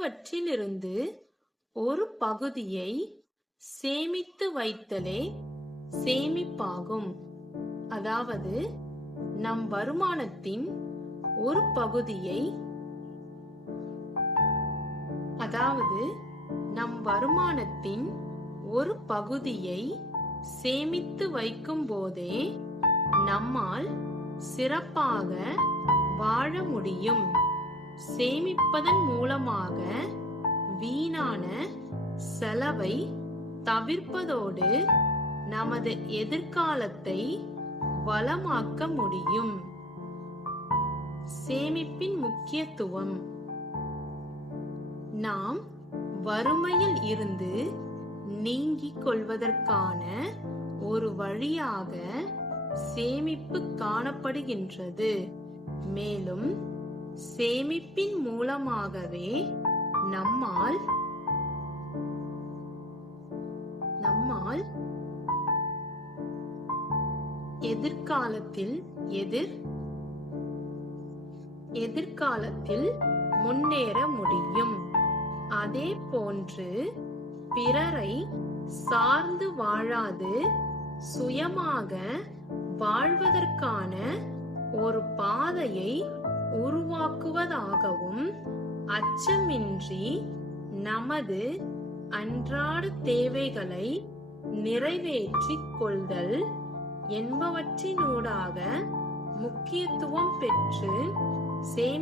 என்பவற்றிலிருந்து ஒரு பகுதியை சேமித்து வைத்தலே சேமிப்பாகும். அதாவது நம் வருமானத்தின் ஒரு பகுதியை அதாவது நம் வருமானத்தின் ஒரு பகுதியை சேமித்து வைக்கும் போதே நம்மால் சிறப்பாக வாழ முடியும். சேமிப்பதன் மூலமாக வீணான செலவை தவிர்ப்பதோடு நமது எதிர்காலத்தை வளமாக்க முடியும். சேமிப்பின் முக்கியத்துவம். நாம் வறுமையில் இருந்து நீங்கிக் கொள்வதற்கான ஒரு வழியாக சேமிப்பு காணப்படுகின்றது. மேலும் சேமிப்பின் மூலமாகவே நம்மால் நம்மால் எதிர்காலத்தில் எதிர் எதிர்காலத்தில் முன்னேற முடியும். அதே போன்று பிறரை சார்ந்து வாழாது சுயமாக வாழ்வதற்கான ஒரு பாதையை உருவாக்குவதாகவும் அச்சமின்றி நமது அன்றாட தேவைகளை நிறைவேற்றிக் கொள்தல் என்பவற்றினூடாக முக்கியத்துவம் பெற்று சேமி